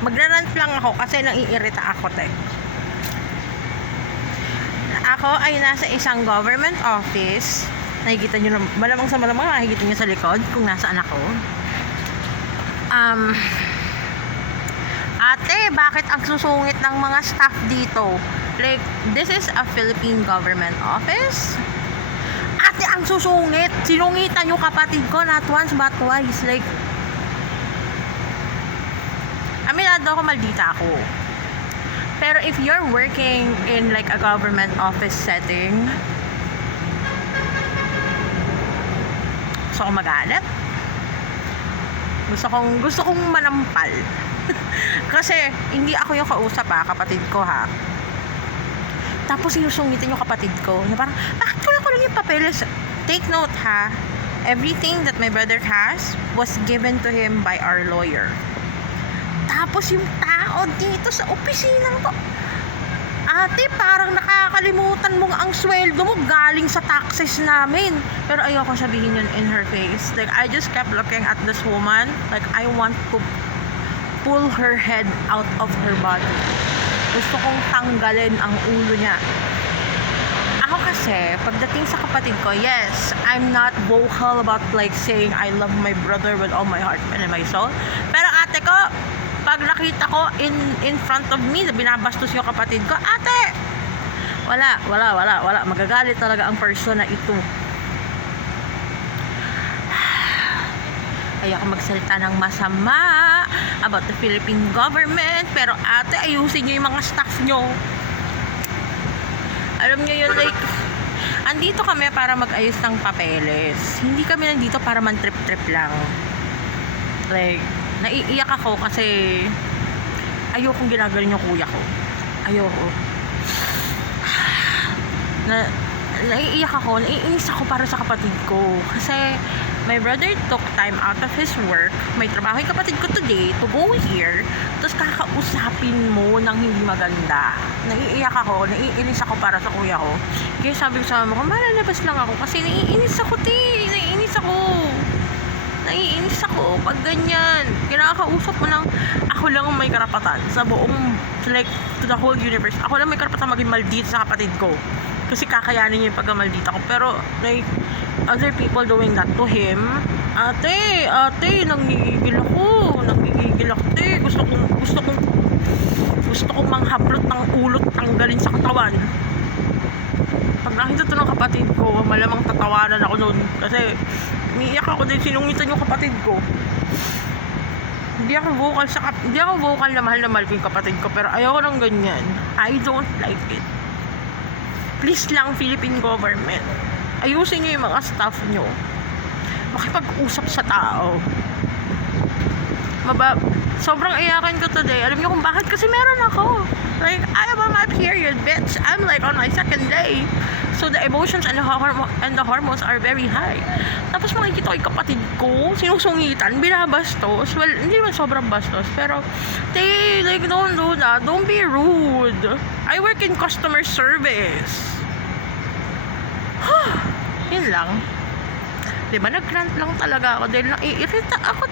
Magrarant lang ako kasi naiirita ako, te. Ako ay nasa isang government office. Nakikita nyo, malamang sa malamang nakikita nyo sa likod kung nasaan ako. Ate, bakit ang susungit ng mga staff dito? Like, this is a Philippine government office. Ate, ang susungit. Sinungitan yung kapatid ko not once but twice. Like, aminado ako, maldita ako. Pero if you're working in like a government office setting, gusto kong magalit. Gusto kong manampal. Kasi hindi ako yung kausap kapatid ko Tapos sinusungitin yung kapatid ko. Na parang, bakit ko lang yung papeles? Take note everything that my brother has was given to him by our lawyer. Tapos yung tao dito sa opisina ko, ate, parang nakakalimutan mo ang sweldo mo galing sa taxes namin. Pero ayoko sabihin yun in her face. Like, I just kept looking at this woman. Like, I want to pull her head out of her body. Gusto kong tanggalin ang ulo niya. Ako kasi, pagdating sa kapatid ko, yes, I'm not vocal about like saying I love my brother with all my heart and my soul. Pero ate ko, pag nakita ko in front of me na binabastos yung kapatid ko, ate, wala, magagalit talaga ang person na ito. Ayoko magsalita ng masama about the Philippine government, pero ate, ayusin nyo yung mga staff nyo. Alam nyo yun, like, andito kami para mag-ayos ng papeles. Hindi kami nandito para man-trip-trip lang. Like, naiiyak ako kasi ayokong ginagaling yung kuya ko. Ayoko. Naiiyak ako, naiinis ako para sa kapatid ko. Kasi my brother took time out of his work. May trabaho yung kapatid ko today to go here. Tapos kakausapin mo ng hindi maganda. Naiiyak ako, naiinis ako para sa kuya ko. Kaya sabi ko sa mama ko, malalabas lang ako kasi naiinis ako, naiinis ako pag ganyan. Kinakausap mo ng ako lang ang may karapatan sa buong, like, to the whole universe. Ako lang may karapatan maging maldita sa kapatid ko. Kasi kakayanin niya yung pagkamaldita ko. Pero, like, other people doing that to him, ate, nanggigigil ako, te. Gusto kong manghablot ng ulot tanggalin sa katawan. Pag nakita to ng kapatid ko, malamang tatawanan ako noon. Kasi, umiiyak ako din, sinungitan yung kapatid ko. Hindi ako vocal na mahal ko yung kapatid ko, pero ayoko ng ganyan. I don't like it. Please lang, Philippine government, ayusin nyo yung mga staff nyo. Makipag-usap sa tao. Sobrang iyakan ko today. Alam nyo kung bakit? Kasi meron ako. Like, I am on my period, bitch. I'm like on my second day. So the emotions and the hormones are very high. Tapos makikita ko yung kapatid ko, sinusungitan, binabastos. Well, hindi naman sobrang bastos. Pero, like, don't do that. Don't be rude. I work in customer service. Yun lang. Diba, nag-rant lang talaga ako dahil naiirita ako,